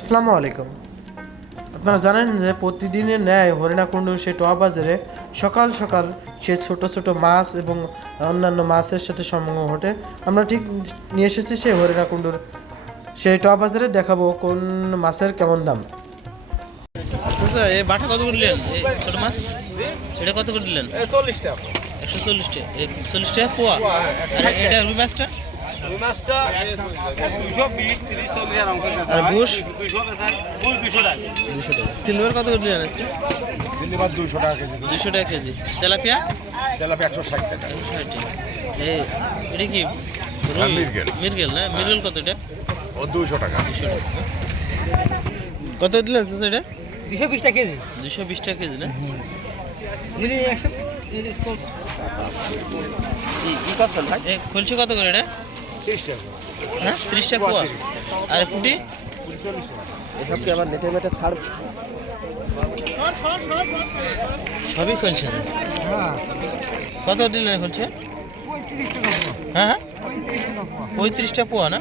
আসসালামু আলাইকুম। আপনারা জানেন যে প্রতিদিনের ন্যায় হরিণাকুণ্ডু সেই টপ বাজারে সকাল সকাল সে ছোট ছোট মাছ এবং অন্যান্য মাছের সাথে সঙ্গ ঘটে। আমরা ঠিক নিয়ে এসেছি সেই হরিণাকুণ্ডুর সেই টপ বাজারে, দেখাবো কোন মাছের কেমন দাম। আচ্ছা, এই বাটা কত করে নিলেন? এই ছোট মাছ এটা কত করে দিলেন? 40 টাকা। 140 টাকা। 40 টাকা পোয়া। আর এটা রুই মাছটা? রুই মাছটা 220 30 40 এরকম করে আছে। আর বুশ? 200 টাকা। বুশ 200 টাকা। 200 টাকা। সিলভার কত করে দিলেন আজকে? সিলভার 200 টাকা কেজি, 200 টাকা কেজি। তেলাপিয়া? তেলাপিয়া 160 টাকা। 160 টাকা। এটা কি হ্যাঁ, রুই? মৃগেল। মৃগেল না? মৃগেল কত এটা? ও 200 টাকা। 200 টাকা। কত দিলেন স্যার এটা? 220 টাকা কেজি। 220 টাকা কেজি না? দিলি 100 কি করছেন ভাই? এই খলসি কত করে এটা? 30 টাকা। হ্যাঁ 30 টাকা পোয়া। আর পুঁটি? এসব কি আবার নেটে মেটে ছাড়? সবই খলছে না? হ্যাঁ, কত দিলেন খলছে? হ্যাঁ 35 টাকা পোয়া না?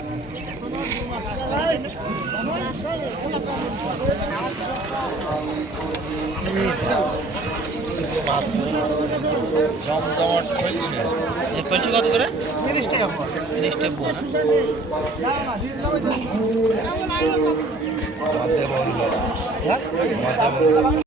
এই খলছে কত করে? 30 টাকা। 30 টাকা পোয়া না? মাধ্যম